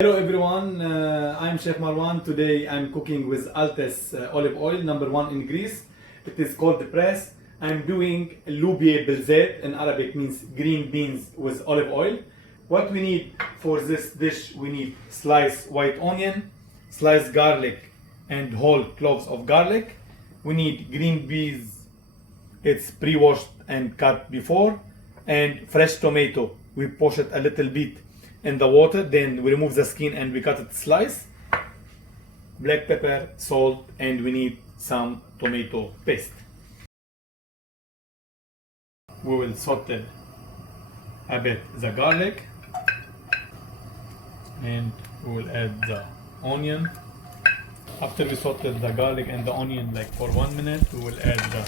Hello everyone, I'm Sheikh Marwan. Today I'm cooking with Altes olive oil, number one in Greece. It is called the press. I'm doing loubia bilzet, in Arabic means green beans with olive oil. What we need for this dish, we need sliced white onion, sliced garlic and whole cloves of garlic. We need green peas, it's pre-washed and cut before, and fresh tomato. We poach it a little bit in the water, then we remove the skin and we cut it slice. Black pepper, salt, and we need some tomato paste. We will saute a bit the garlic and we will add the onion. After we saute the garlic and the onion like for 1 minute, we will add the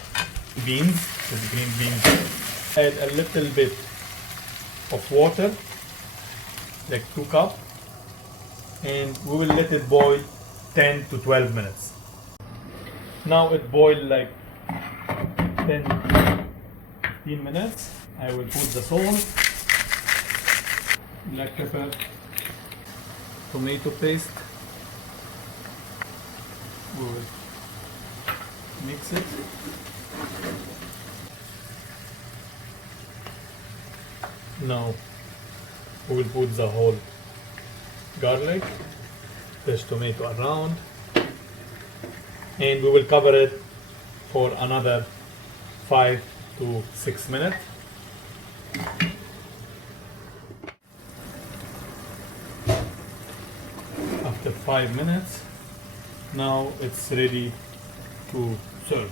beans, the green beans. Add a little bit of water, like 2 cups, and we will let it boil 10 to 12 minutes. Now it boiled like 10 15 minutes. I will put the salt, black pepper, tomato paste. We will mix it. Now we will put the whole garlic, fresh tomato around, and we will cover it for another 5 to 6 minutes. After 5 minutes, now it's ready to serve.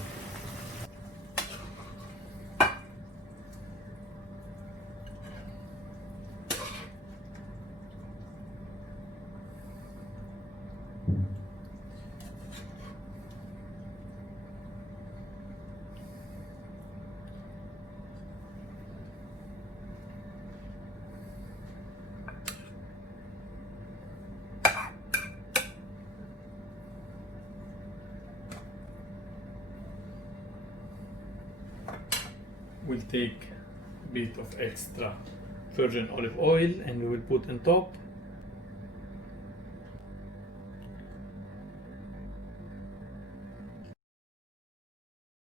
We'll take a bit of extra virgin olive oil and we will put on top